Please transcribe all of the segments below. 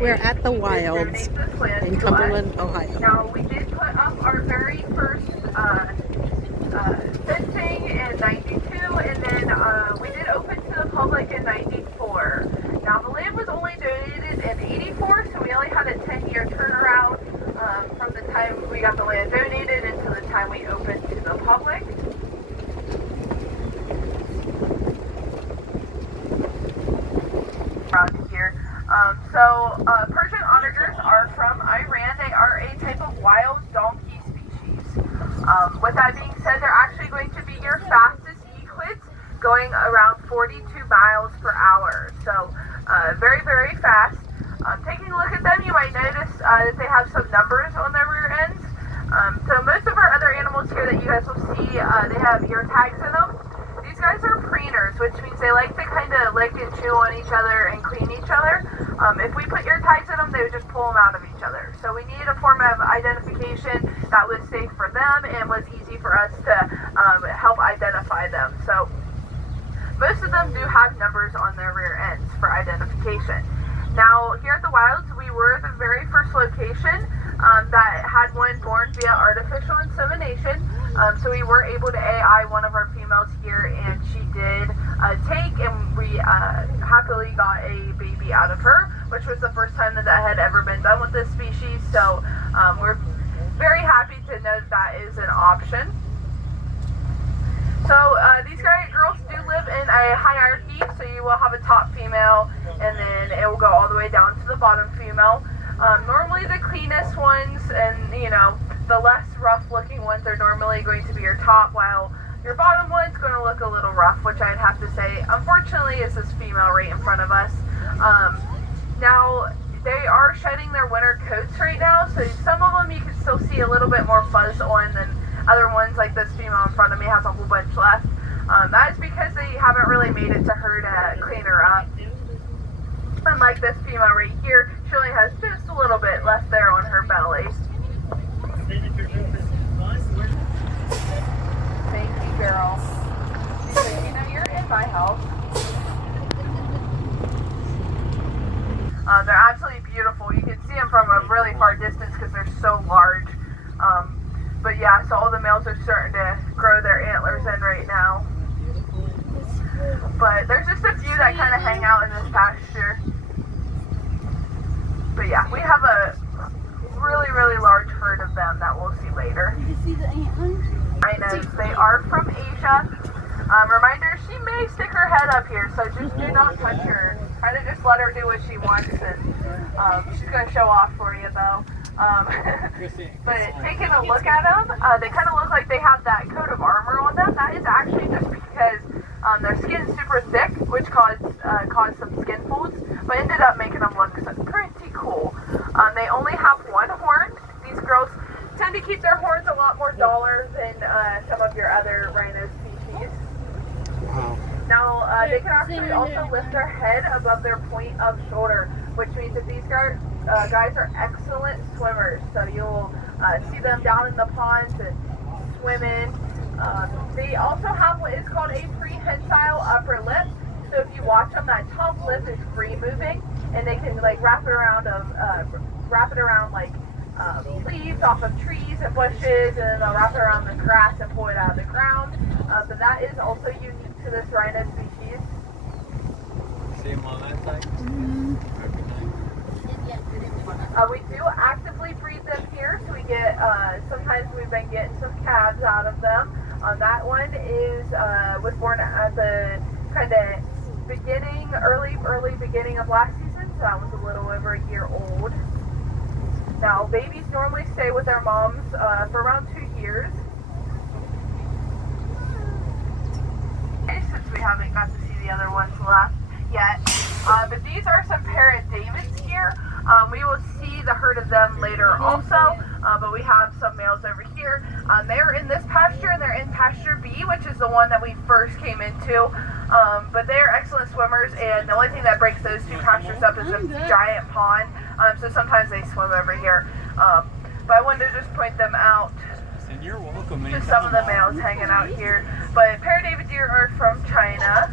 We're at the Wilds in Cumberland, Ohio. Now, we did put up our very first fencing in 92, and then we did open to the public in 94. Now, the land was only donated in 84, so we only had a 10-year turnaround from the time we got the land donated until the time we opened to the public. Around here. Persian onagers are from Iran. They are a type of wild donkey species. With that being said, they're actually going to be your fastest equids, going around 42 miles per hour. So very, very fast. Taking a look at them, you might notice that they have some numbers on their rear ends. So most of our other animals here that you guys will see, they have ear tags in them. These guys are preeners, which means they like to kind of lick and chew on each other and clean each other. If we put ear tags in them, they would just pull them out of each other. So we needed a form of identification that was safe for them and was easy for us to help identify them. So most of them do have numbers on their rear ends for identification. Now, here at the Wilds, we were the very first location that had one born via artificial insemination. So we were able to AI one of our females here, and she did take, and we happily got a baby out of her, which was the first time that that had ever been done with this species. So we're very happy to know that that is an option. So these girls do live in a hierarchy, so you will have a top female, and then it will go all the way down to the bottom female. Normally the cleanest ones and, the less rough looking ones are normally going to be your top, while your bottom one's going to look a little rough, which I'd have to say, unfortunately, is this female right in front of us. Now, they are shedding their winter coats right now, so some of them you can still see a little bit more fuzz on than other ones, like this female in front of me has a whole bunch left. That is because they haven't really made it to her to clean her up. Unlike this female right here, she only has just a little bit left there on her belly. Thank you, girl. So you're in my house. They're absolutely beautiful. You can see them from a really far distance because they're so large. But yeah, so all the males are starting to grow their antlers in right now. But there's just a few that kind of hang out in this pasture. But yeah, we have a really, really large herd of them that we'll see later. You can see the antlers? I know, they are from Asia. Reminder, she may stick her head up here, so just do not touch her. Kind of just let her do what she wants, and she's going to show off for you, though. But taking a look at them, they kind of look like they have that coat of armor on them. That is actually just because their skin's super thick, which caused some skin folds, but ended up making them look pretty cool. They only have one horn. These girls tend to keep their horns a lot more duller than some of your other rhino species. Wow. Now, they can actually also lift their head above their point of shoulder, which means that these guys are excellent swimmers. So you'll see them down in the ponds and swimming. They also have what is called a prehensile upper lip. So if you watch them, that top lip is free moving, and they can like wrap it around like leaves off of trees and bushes, and then they'll wrap it around the grass and pull it out of the ground. But that is also unique to this rhino species. See them on that side? We do actively breed them here, so we get, sometimes we've been getting some calves out of them. That one was born at the kind of early beginning of last season, so that was a little over a year old. Now, babies normally stay with their moms for around 2 years. Since we haven't got to see the other ones left yet. But these are some parrot Davids here. We will see the herd of them later also, but we have some males over here. They're in this pasture, and they're in pasture B, which is the one that we first came into. But they are excellent swimmers, and the only thing that breaks those two pastures up is a giant pond. So sometimes they swim over here. But I wanted to just point them out. And you're welcome. Just some of the males hanging out here. But parrot David deer are from China.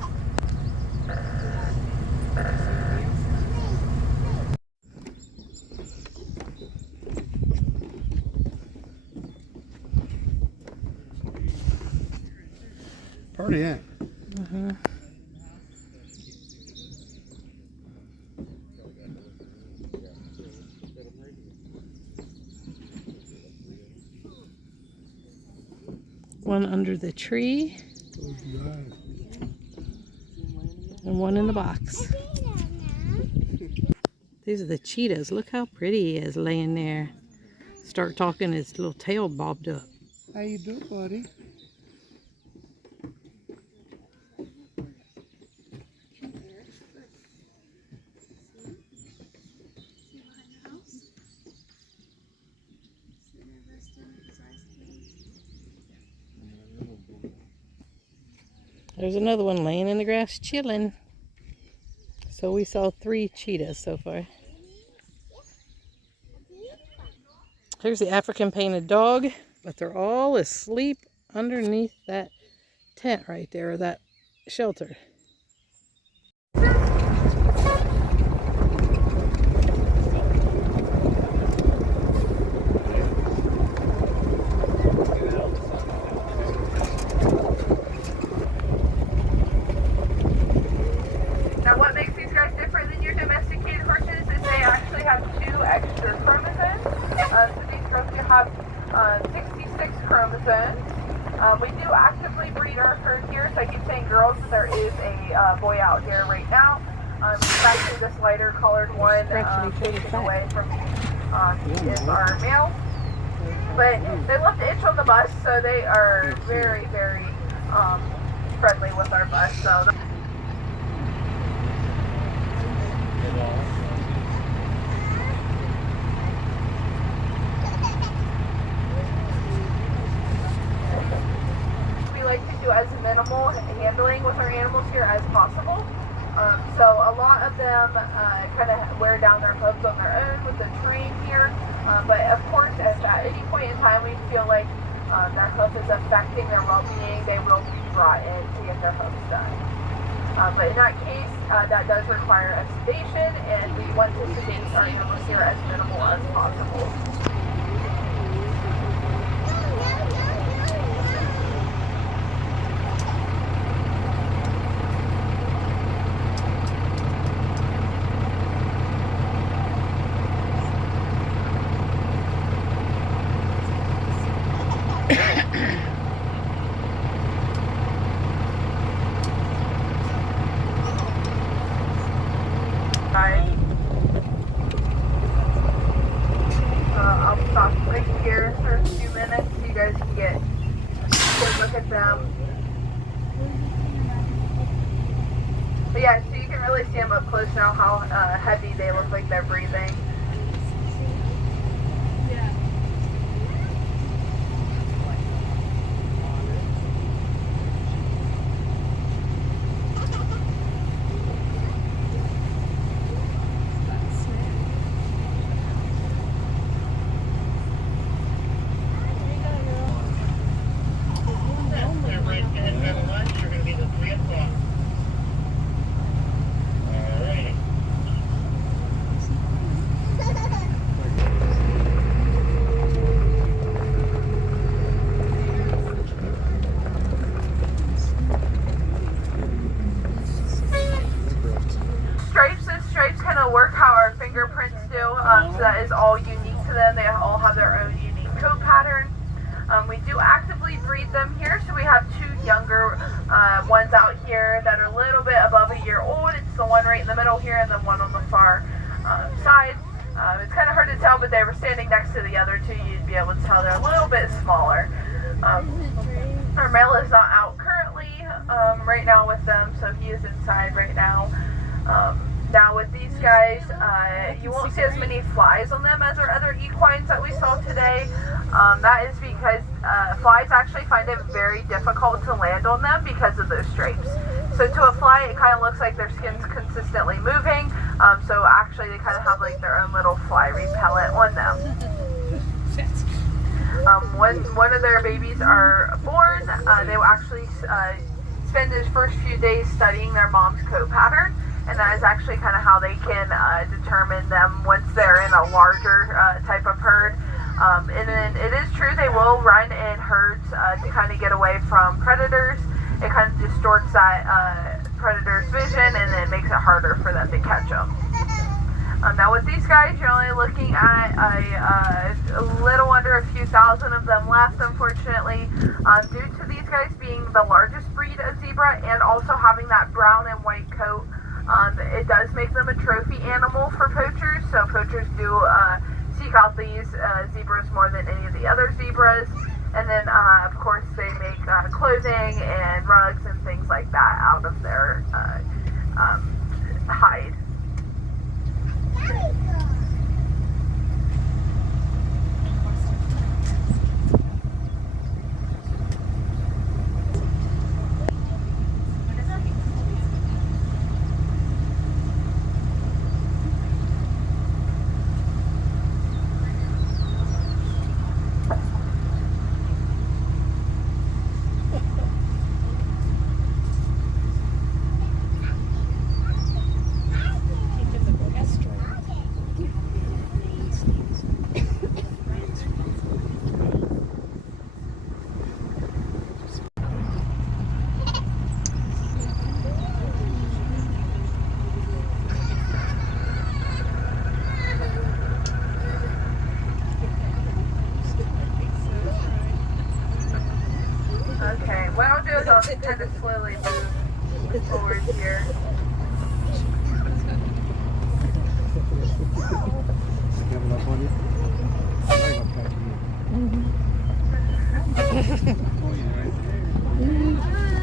already in. Mm-hmm. One under the tree. And one in the box. These are the cheetahs. Look how pretty he is laying there. Start talking, his little tail bobbed up. How you doing, buddy? There's another one laying in the grass chilling. So we saw 3 cheetahs so far. Here's the African painted dog, but they're all asleep underneath that tent right there, or that shelter. Now what makes these guys different than your domesticated horses is they actually have 2 extra chromosomes. So these girls do have 66 chromosomes. We do actively breed our herd here, so I keep saying girls, but there is a boy out here right now. It's actually this lighter colored one facing away from me. He is our male. But they love to itch on the bus, so they are very, very friendly with our bus. So we like to do as minimal handling with our animals here as possible. So a lot of them kind of wear down their hooves on their own with the terrain here. But of course, if at any point in time we feel like their hoof is affecting their well-being, they will be brought in to get their hoofs done. But in that case, that does require a sedation, and we want to sedate our animals here as minimal as possible. I'll stop right here for a few minutes so you guys can get a good look at them. But yeah, so you can really see them up close now how heavy they look like they're breathing. Work how our fingerprints do, so that is all unique to them. They all have their own unique coat pattern. We do actively breed them here, so we have 2 younger ones out here that are a little bit above a year old. It's the one right in the middle here and the one on the far side. It's kind of hard to tell, but they were standing next to the other 2. You'd be able to tell they're a little bit smaller. Our male is not out currently right now with them, so he is inside right now. Now with these guys, you won't see as many flies on them as our other equines that we saw today. That is because flies actually find it very difficult to land on them because of those stripes. So to a fly, it kind of looks like their skin's consistently moving. So actually they kind of have like their own little fly repellent on them. One of their babies are born, they will actually spend those first few days studying their mom's coat pattern. And that is actually kind of how they can determine them once they're in a larger type of herd. And then it is true they will run in herds to kind of get away from predators. it kind of distorts that predator's vision, and then makes it harder for them to catch them. Now with these guys, you're only looking at a little under a few thousand of them left, unfortunately, due to these guys being the largest breed of zebra and also having that brown and white coat. It does make them a trophy animal for poachers, so poachers do seek out these zebras more than any of the other zebras. And then, of course, they make clothing and rugs and things like that out of their hide. Okay, what I'll do is I'll kind of slowly move forward here.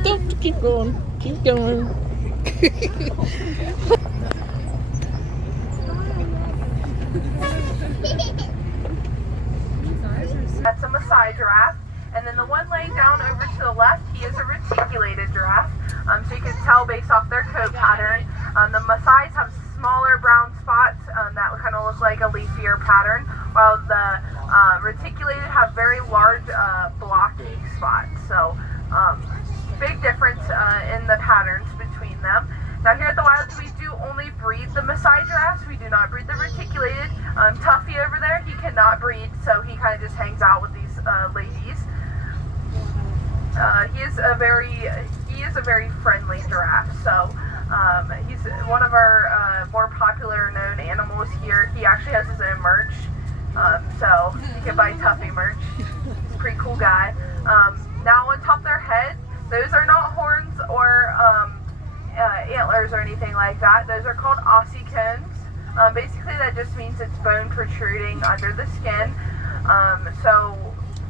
Don't keep going. Keep going. That's a Maasai giraffe. And then the one laying down over to the left, he is a reticulated giraffe. So you can tell based off their coat pattern. The Maasais have smaller brown spots that kind of look like a leafier pattern, while the reticulated have very large blocky spots. So big difference in the patterns between them. Now here at the Wilds, we do only breed the Maasai giraffes. We do not breed the reticulated. Tuffy over there, he cannot breed, so he kind of just hangs out with these ladies. He is a very friendly giraffe. So he's one of our more popular known animals here. He actually has his own merch, so you can buy Tuffy merch. He's a pretty cool guy. Now on top of their head, those are not horns or antlers or anything like that. Those are called ossicones. Basically that just means it's bone protruding under the skin. So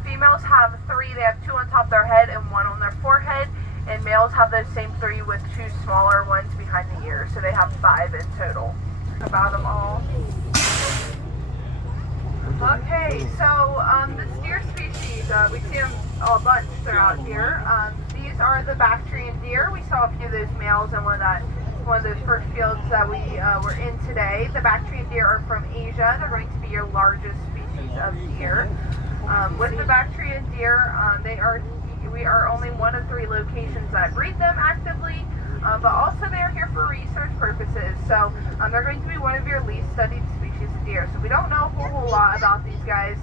females have 3. They have 2 on top of their head and 1 on their forehead, and males have those same 3 with 2 smaller ones behind the ears, so they have 5 in total. About them all. Okay, so the steer species, we see them a bunch throughout here. These are the Bactrian deer. We saw a few of those males in one of those first fields that we were in today. The Bactrian deer are from Asia. They're going to be your largest species of deer. With the Bactrian deer, we are only one of 3 locations that breed them actively, but also they are here for research purposes. So they're going to be one of your least studied species of deer. So we don't know a whole lot about these guys.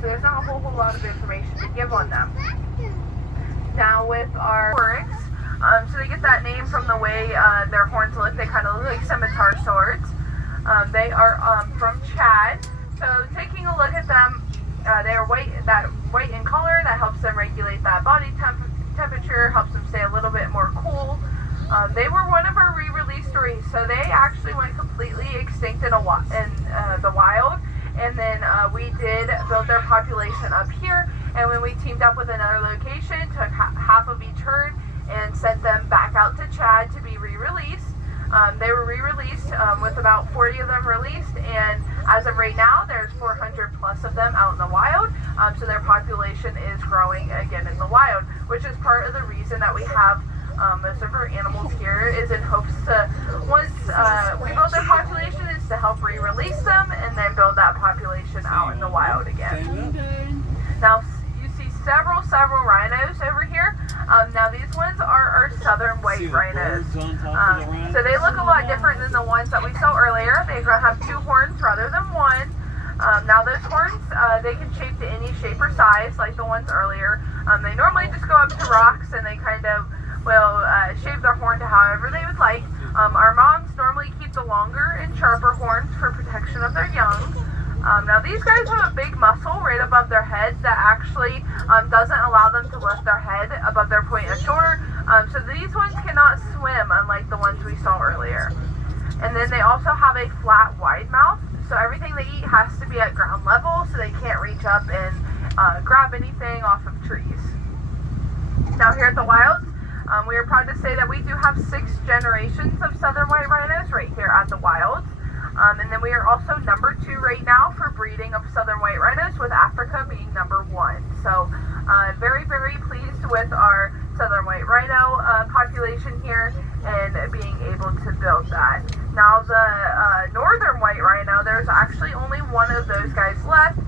So there's not a whole lot of information to give on them. Now with our oryx, so they get that name from the way their horns look. They kind of look like scimitar swords. They are from Chad. So taking a look at them, they are white in color. That helps them regulate that body temperature, helps them stay a little bit more cool. They were one of our re-release stories, so they actually went completely extinct in the wild, and then we did build their population up here, and when we teamed up with another location, took half of each herd and sent them back out to Chad to be re-released. They were re-released with about 40 of them released, and as of right now, there's 400 plus of them out in the wild, so their population is growing again in the wild, which is part of the reason that we have most of our animals here, is in hopes to, once we build their population, is to help re-release them and then build that population out in the wild again. Now you see several rhinos over here. Now these ones are our southern white rhinos. So they look a lot different than the ones that we saw earlier. They have 2 horns rather than 1. Now those horns, they can shape to any shape or size like the ones earlier. They normally just go up to rocks and they kind of will shave their horn to however they would like. Our moms normally keep the longer and sharper horns for protection of their young. Now these guys have a big muscle right above their heads that actually doesn't allow them to lift their head above their point of shoulder. So these ones cannot swim, unlike the ones we saw earlier. And then they also have a flat, wide mouth. So everything they eat has to be at ground level, so they can't reach up and grab anything off of trees. Now here at the Wilds, we are proud to say that we do have 6 generations of southern white rhinos right here at the Wilds. And then we are also number 2 right now for breeding of southern white rhinos, with Africa being number 1. So very, very pleased with our southern white rhino population here and being able to build that. Now the northern white rhino, there's actually only one of those guys left.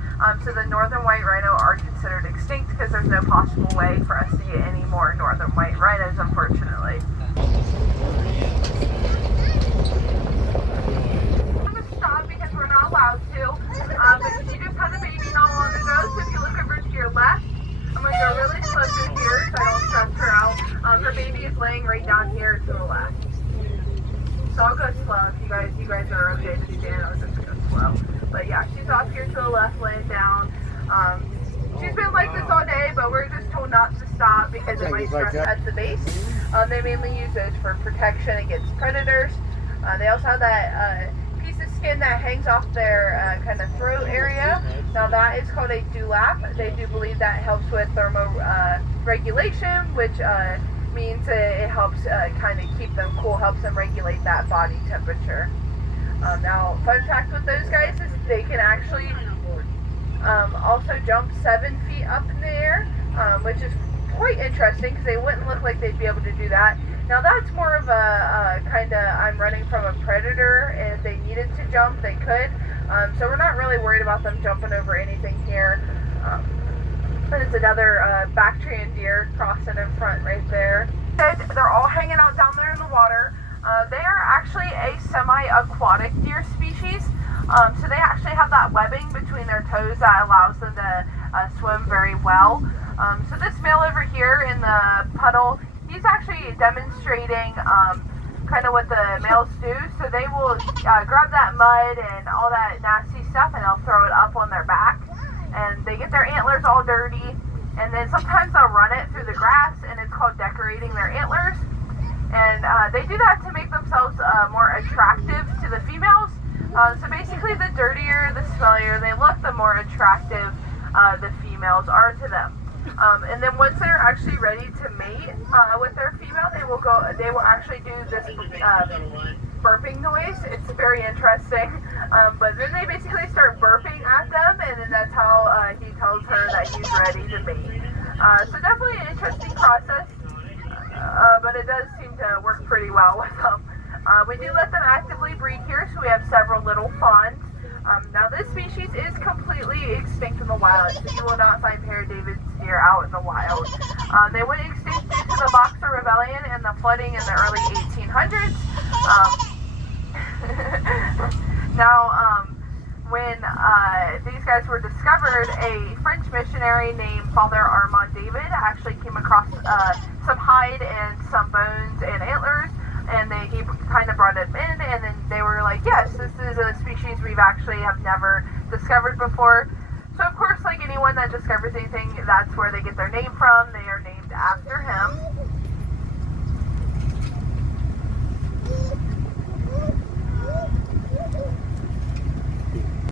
So the northern white rhino are considered extinct because there's no possible way for us to get any more northern white rhinos, unfortunately. Because we're not allowed to, but she just had a baby not long ago, so if you look over to your left, I'm going to go really slow through here so I don't stress her out. Her baby is laying right down here to the left. So I'll go slow if you guys are okay to stand. I'll just go slow. But yeah, she's off here to the left laying down. She's been like this all day, but we're just told not to stop because it might stress at the base. They mainly use those for protection against predators. They also have that piece of skin that hangs off their kind of throat area. Now that is called a dewlap. They do believe that helps with thermoregulation, which means it helps kind of keep them cool, helps them regulate that body temperature. Now, fun fact with those guys is they can actually also jump 7 feet up in the air, which is quite interesting because they wouldn't look like they'd be able to do that. Now that's more of a kind of, I'm running from a predator, and if they needed to jump, they could. So we're not really worried about them jumping over anything here. But it's another Bactrian deer crossing in front right there. They're all hanging out down there in the water. They are actually a semi-aquatic deer species. So they actually have that webbing between their toes that allows them to swim very well. So this male over here in the puddle, he's actually demonstrating kind of what the males do. So they will grab that mud and all that nasty stuff, and they'll throw it up on their back. And they get their antlers all dirty. And then sometimes they'll run it through the grass, and it's called decorating their antlers. And they do that to make themselves more attractive to the females. So basically, the dirtier, the smellier they look, the more attractive the females are to them. And then once they're actually ready to mate with their female, they will actually do this burping noise. It's very interesting. But then they basically start burping at them, and then that's how he tells her that he's ready to mate. So definitely an interesting process, but it does seem to work pretty well with them. We do let them actively breed here, so we have several little fawns. Now this species is completely extinct in the wild, so you will not find Paradavid's deer out in the wild. They went extinct due to the Boxer Rebellion and the flooding in the early 1800s. When these guys were discovered, a French missionary named Father Armand David actually came across some hide and some bones and antlers, and he kind of brought them in, and then they were like, yes, this is a species we've actually have never discovered before. So of course, like anyone that discovers anything, that's where they get their name from. They are named after